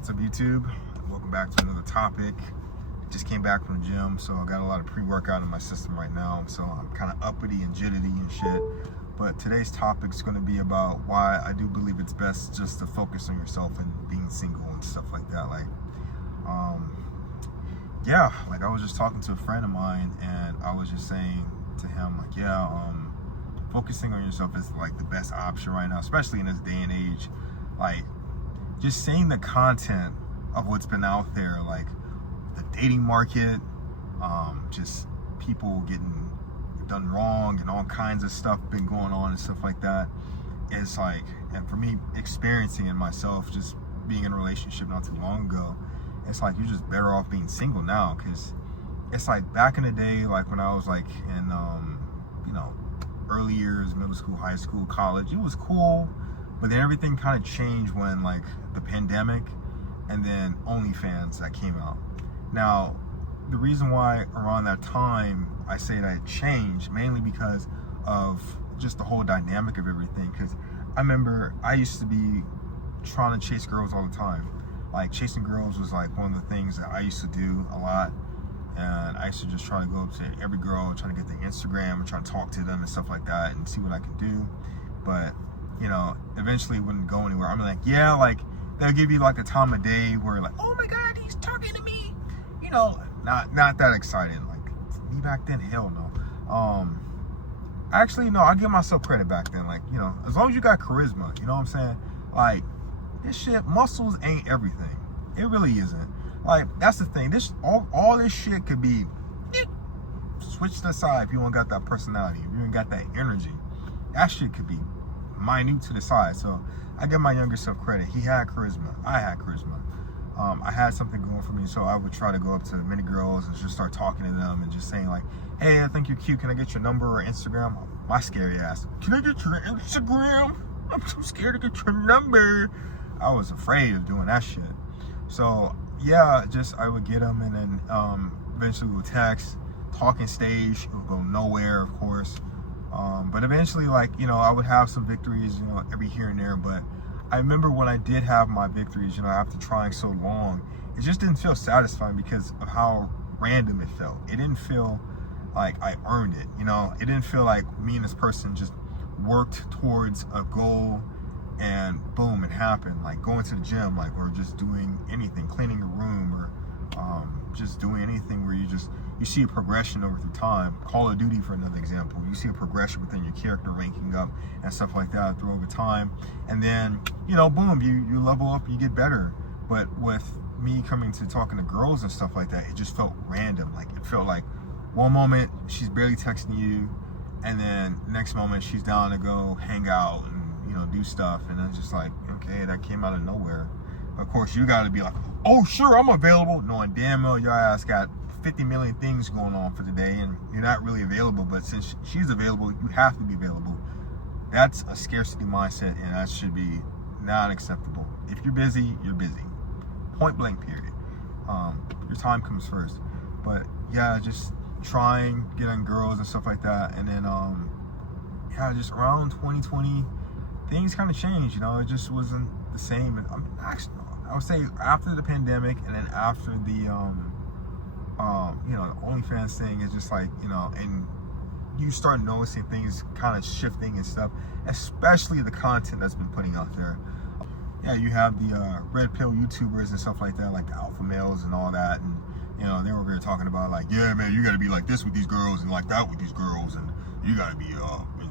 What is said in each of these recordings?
What's up, YouTube? Welcome back to another topic. Just came back from the gym, so I got a lot of pre-workout in my system right now, so I'm kind of uppity and jittery and shit. But today's topic is going to be about why I do believe it's best just to focus on yourself and being single and stuff like that. Like I was just talking to a friend of mine, and I was just saying to him, focusing on yourself is like the best option right now, especially in this day and age. Like, just seeing the content of what's been out there, like the dating market, just people getting done wrong and all kinds of stuff been going on and stuff like that. It's like, and for me, experiencing it myself, just being in a relationship not too long ago, it's like you're just better off being single now, because it's like back in the day, like when I was like in early years, middle school, high school, college, it was cool. But then everything kind of changed when like the pandemic and then OnlyFans that came out. Now, the reason why around that time I say that it changed, mainly because of just the whole dynamic of everything. Because I remember I used to be trying to chase girls all the time. Like, chasing girls was like one of the things that I used to do a lot. And I used to just try to go up to every girl, trying to get their Instagram and try to talk to them and stuff like that and see what I can do. But eventually it wouldn't go anywhere. I'm like, yeah, like they'll give you like a time of day where you're like, oh my God, he's talking to me. Not that exciting. Like me back then, hell no. Actually, no, I give myself credit back then. Like, as long as you got charisma, you know what I'm saying? Like, this shit, muscles ain't everything. It really isn't. Like, that's the thing. This all this shit could be switched aside if you don't got that personality, if you ain't got that energy. That shit could be minute to the side. So I give my younger self credit. He had charisma. I had charisma. I had something going for me, so I would try to go up to many girls and just start talking to them and just saying like, hey, I think you're cute. Can I get your number or Instagram? My scary ass. Can I get your Instagram? I'm too scared to get your number. I was afraid of doing that shit. So yeah, just I would get them, and then eventually we would text, talking stage. It would go nowhere, of course. But eventually, like, I would have some victories, every here and there. But I remember when I did have my victories, after trying so long, it just didn't feel satisfying because of how random it felt. It didn't feel like I earned it, It didn't feel like me and this person just worked towards a goal and boom, it happened. Like going to the gym, like, or just doing anything, cleaning a room, or just doing anything where you see a progression over the time. Call of Duty, for another example, you see a progression within your character ranking up and stuff like that through over time, and then boom, you level up, you get better. But with me coming to talking to girls and stuff like that, it just felt random. Like, it felt like one moment she's barely texting you, and then next moment she's down to go hang out and do stuff, and it's just like, okay, that came out of nowhere. Of course, you got to be like, oh sure, I'm available, knowing damn well your ass got 50 million things going on for the day and you're not really available. But since she's available, you have to be available. That's a scarcity mindset, and that should be not acceptable. If you're busy, you're busy, point blank, period. Your time comes first. But yeah, just trying, getting girls and stuff like that. And then just around 2020, things kind of changed. It just wasn't the same. I would say after the pandemic, and then after the the OnlyFans thing, is just like, and you start noticing things kind of shifting and stuff, especially the content that's been putting out there. Yeah, you have the red pill YouTubers and stuff like that, like the alpha males and all that, and they were talking about like, yeah man, you got to be like this with these girls and like that with these girls, and you got to be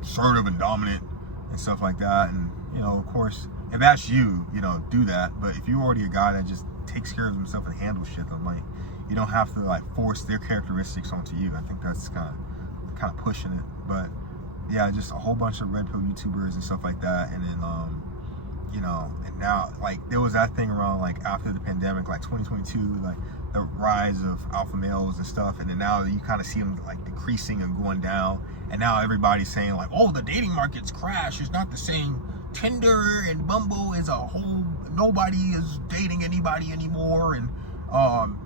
assertive and dominant and stuff like that. And of course, if that's you, do that. But if you're already a guy that just takes care of himself and handles shit, then like, you don't have to like force their characteristics onto you. I think that's kind of pushing it. But yeah, just a whole bunch of red pill YouTubers and stuff like that. And then and now, like, there was that thing around like after the pandemic, like 2022, like the rise of alpha males and stuff. And then now you kind of see them like decreasing and going down. And now everybody's saying like, oh, the dating market's crashed. It's not the same. Tinder and Bumble is a whole, nobody is dating anybody anymore, and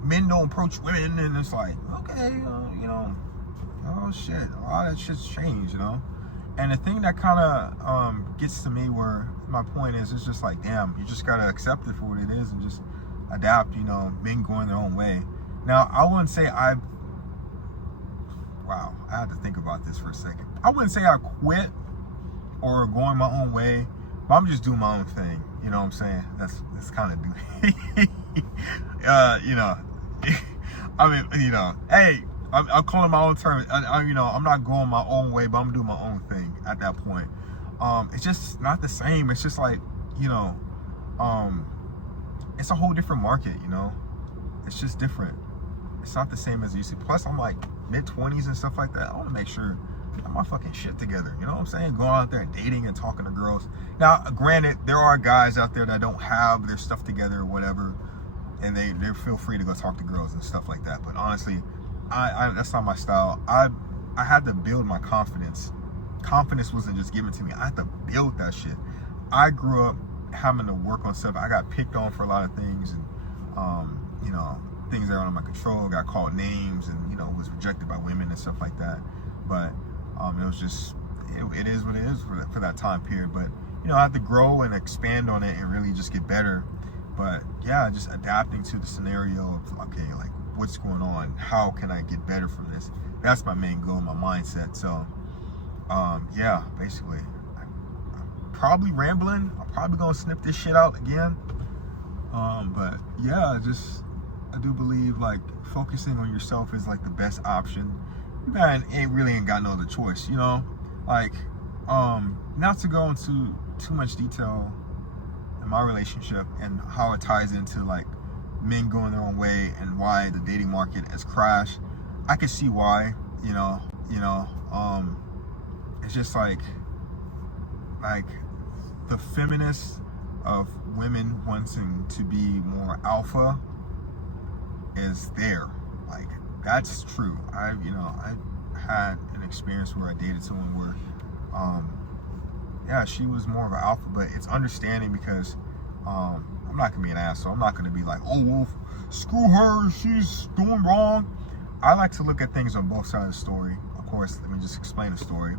men don't approach women. And it's like, okay, oh shit, a lot of that shit's changed, And the thing that kind of gets to me, where my point is, it's just like, damn, you just gotta accept it for what it is and just adapt, you know, men going their own way. Now, I wouldn't say wow, I had to think about this for a second. I wouldn't say I quit or going my own way, but I'm just doing my own thing. You know what I'm saying? That's kind of you know, I mean, you know, hey, I'm calling my own terms. You know, I'm not going my own way, but I'm doing my own thing at that point. It's just not the same. It's just like, you know, it's a whole different market, you know? It's just different. It's not the same as you see. Plus, I'm like mid-20s and stuff like that. I want to make sure I got my fucking shit together. You know what I'm saying? Going out there and dating and talking to girls. Now, granted, there are guys out there that don't have their stuff together or whatever, and they feel free to go talk to girls and stuff like that. But honestly, I that's not my style. I had to build my confidence. Confidence wasn't just given to me. I had to build that shit. I grew up having to work on stuff. I got picked on for a lot of things, and you know, things that are out of my control. Got called names, and you know, was rejected by women and stuff like that. But it was just, it is what it is for that time period. But you know, I had to grow and expand on it and really just get better. But yeah, just adapting to the scenario of, okay, like, what's going on? How can I get better from this? That's my main goal, my mindset. So yeah, basically, I'm probably rambling. I'm probably gonna snip this shit out again. But yeah, I do believe like focusing on yourself is like the best option. You ain't got no other choice, you know? Like, not to go into too much detail in my relationship and how it ties into like men going their own way and why the dating market has crashed. I can see why, you know, it's just like the feminists of women wanting to be more alpha is there. Like, that's true. I had an experience where I dated someone where yeah, she was more of an alpha, but it's understanding because I'm not gonna be an asshole. I'm not gonna be like, oh well, screw her, she's doing wrong. I like to look at things on both sides of the story. Of course, let me just explain the story.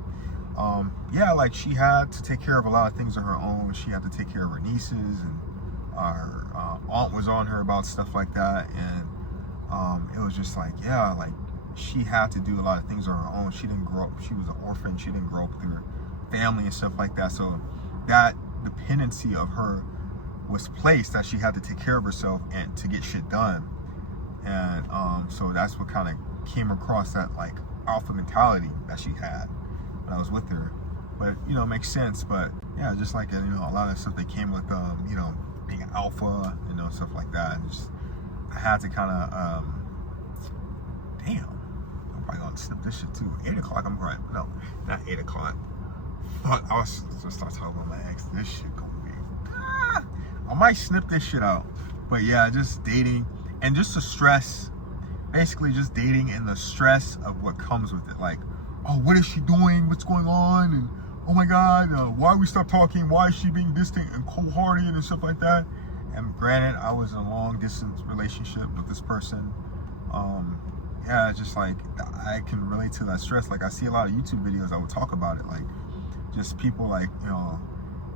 Yeah, like she had to take care of a lot of things on her own. She had to take care of her nieces, and her aunt was on her about stuff like that, and it was just like, yeah, like she had to do a lot of things on her own. She didn't grow up, she was an orphan, she didn't grow up with her family and stuff like that. So that dependency of her was placed that she had to take care of herself and to get shit done. And so that's what kind of came across, that like alpha mentality that she had when I was with her. But you know, it makes sense. But yeah, just like, you know, a lot of stuff that came with you know, being an alpha, you know, stuff like that. And just, I had to kind of damn, I'm probably gonna snip this shit too. 8 o'clock, I'm right. No, not 8 o'clock. Fuck, I was just start talking about my ex. This shit gonna be, I might snip this shit out. But yeah, just dating and just the stress, basically just dating and the stress of what comes with it. Like, oh, what is she doing? What's going on? And oh my God, why we stop talking? Why is she being distant and cold-hearted and stuff like that? And granted, I was in a long distance relationship with this person. Yeah, just like, I can relate to that stress. Like, I see a lot of YouTube videos that would talk about it, like just people like, you know,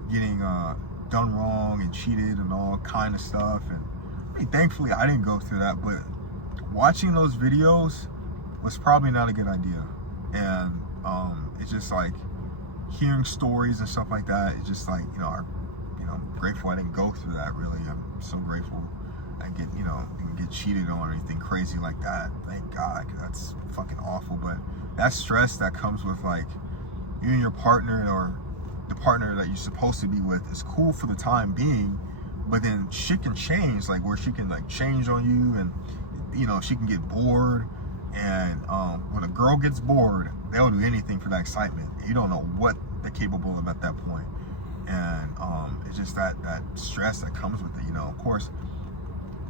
getting done wrong and cheated and all kind of stuff. And I mean, thankfully I didn't go through that, but watching those videos was probably not a good idea. And it's just like hearing stories and stuff like that. It's just like, you know, I'm grateful I didn't go through that. Really, I'm so grateful I didn't get cheated on or anything crazy like that. Thank God, 'cause that's fucking awful. But that stress that comes with like you and your partner, or the partner that you're supposed to be with, is cool for the time being, but then shit can change, like where she can like change on you, and you know, she can get bored. And when a girl gets bored, they'll do anything for that excitement. You don't know what they're capable of at that point. And it's just that stress that comes with it. You know, of course,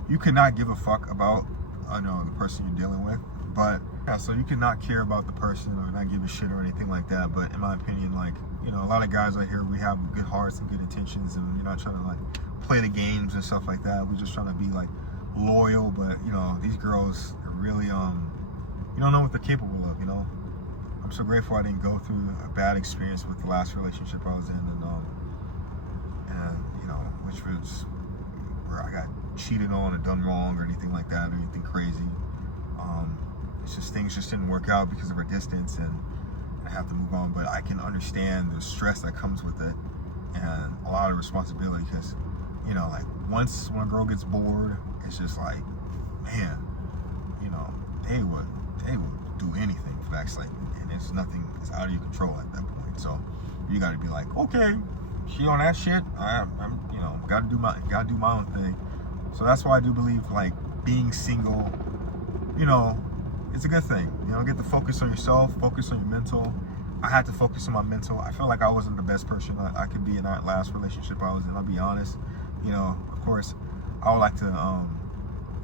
you cannot give a fuck about the person you're dealing with, but yeah, so you cannot care about the person or not give a shit or anything like that. But in my opinion, like, you know, a lot of guys out here, we have good hearts and good intentions, and you're not trying to like play the games and stuff like that. We're just trying to be like loyal. But you know, these girls are really you don't know what they're capable of. You know, I'm so grateful I didn't go through a bad experience with the last relationship I was in, and you know, which was where I got cheated on or done wrong or anything like that or anything crazy. It's just things just didn't work out because of our distance, and I have to move on. But I can understand the stress that comes with it and a lot of responsibility, because, you know, like when a girl gets bored, it's just like, man, you know, they would do anything for that, like, and it's nothing, it's out of your control at that point. So you got to be like, okay, she on that shit, I'm you know, gotta do my own thing. So that's why I do believe, like, being single, you know, it's a good thing. You know, get to focus on yourself, focus on your mental. I had to focus on my mental. I feel like I wasn't the best person I could be in that last relationship I was in. I'll be honest. You know, of course, I would like to.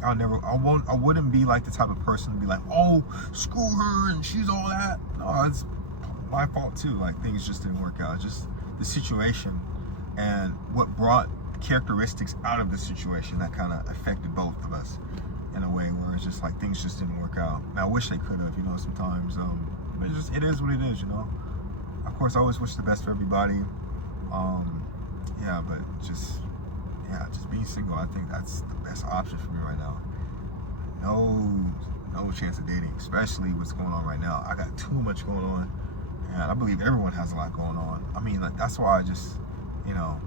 I wouldn't be like the type of person to be like, oh, screw her and she's all that. No, it's my fault too. Like, things just didn't work out. It's just the situation and what brought characteristics out of the situation that kind of affected both of us in a way where it's just like things just didn't work out. And I wish they could have, you know, sometimes. It is what it is, you know. Of course, I always wish the best for everybody. Yeah, but just being single, I think that's the best option for me right now. No chance of dating, especially what's going on right now. I got too much going on, and I believe everyone has a lot going on. I mean, like, that's why I just, you know,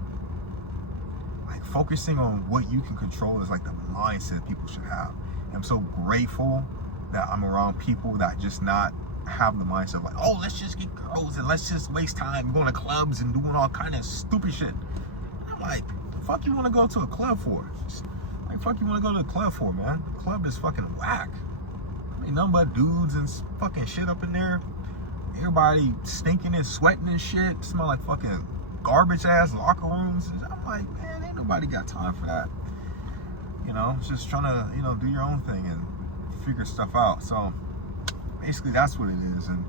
like, focusing on what you can control is like the mindset people should have. And I'm so grateful that I'm around people that just not have the mindset of like, oh, let's just get girls and let's just waste time going to clubs and doing all kind of stupid shit. And I'm like, the fuck you want to go to a club for? Like, fuck you want to go to a club for, man? The club is fucking whack. I mean, nothing but dudes and fucking shit up in there. Everybody stinking and sweating and shit. Smell like fucking garbage ass locker rooms. And I'm like, man, ain't nobody got time for that. You know, just trying to, you know, do your own thing and figure stuff out. So basically that's what it is. And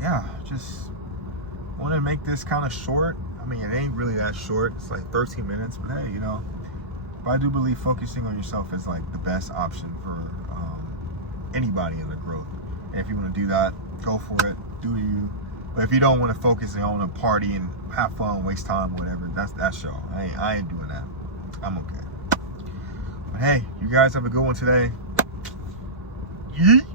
yeah, just want to make this kind of short. I mean, it ain't really that short. It's like 13 minutes, but hey, you know, but I do believe focusing on yourself is like the best option for anybody in the growth. And if you want to do that, go for it, do you. But if you don't want to focus on a party and have fun, waste time, whatever, that's y'all. I ain't doing that. I'm okay. But hey, you guys have a good one today. Yeet.